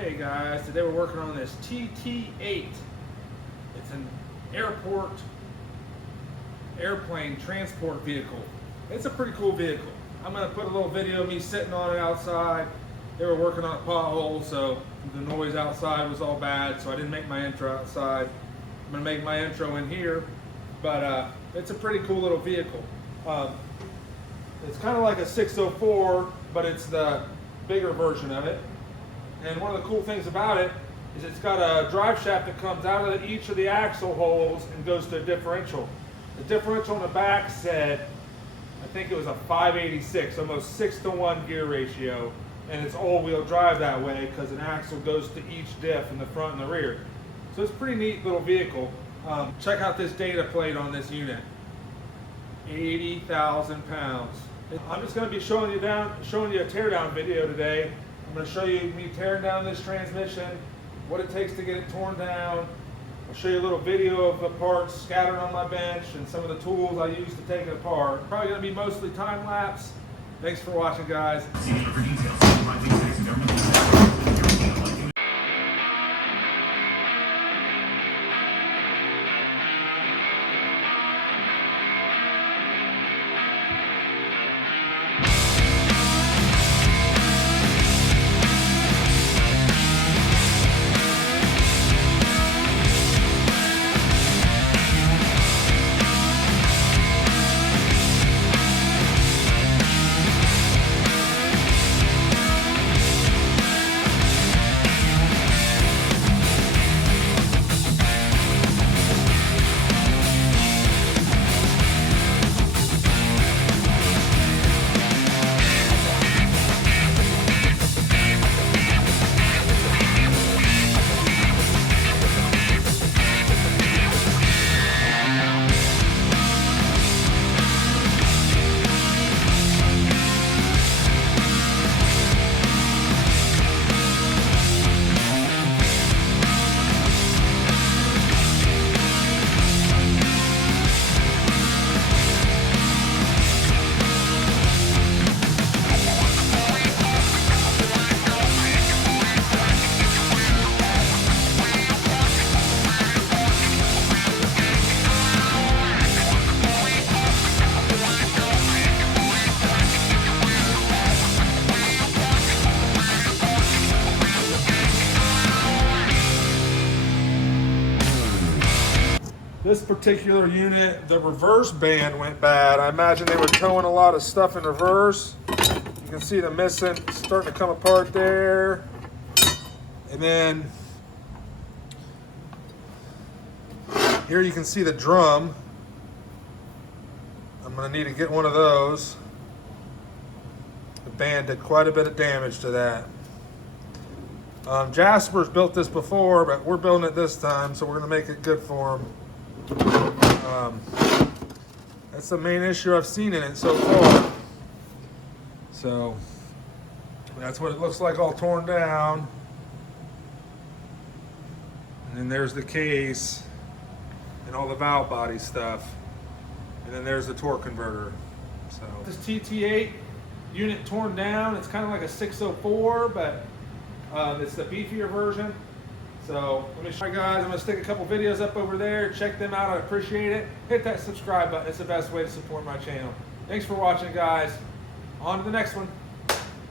Hey guys, today we're working on this TT-8. It's an airplane transport vehicle. It's a pretty cool vehicle. I'm going to put a little video of me sitting on it outside. They were working on a pothole, so the noise outside was all bad, so I didn't make my intro outside. I'm going to make my intro in here, but it's a pretty cool little vehicle. It's kind of like a 604, but it's the bigger version of it. And one of the cool things about it is it's got a drive shaft that comes out of each of the axle holes and goes to a differential. The differential in the back said, I think it was a 586, almost 6-to-1 gear ratio. And it's all-wheel drive that way because an axle goes to each diff in the front and the rear. So it's a pretty neat little vehicle. Check out this data plate on this unit. 80,000 pounds. I'm just going to be showing you a teardown video today. I'm going to show you me tearing down this transmission, what it takes to get it torn down. I'll show you a little video of the parts scattered on my bench and some of the tools I use to take it apart. Probably going to be mostly time lapse. Thanks for watching, guys. This particular unit, the reverse band went bad. I imagine they were towing a lot of stuff in reverse. You can see the missing, starting to come apart there. And then here you can see the drum. I'm gonna need to get one of those. The band did quite a bit of damage to that. Jasper's built this before, but we're building it this time, so we're gonna make it good for him. That's the main issue I've seen in it so far. So that's what it looks like all torn down. And then there's the case and all the valve body stuff. And then there's the torque converter. So this TT-8 unit torn down. It's kind of like a 604, but it's the beefier version. So let me show you guys. I'm going to stick a couple videos up over there. Check them out. I appreciate it. Hit that subscribe button. It's the best way to support my channel. Thanks for watching, guys. On to the next one.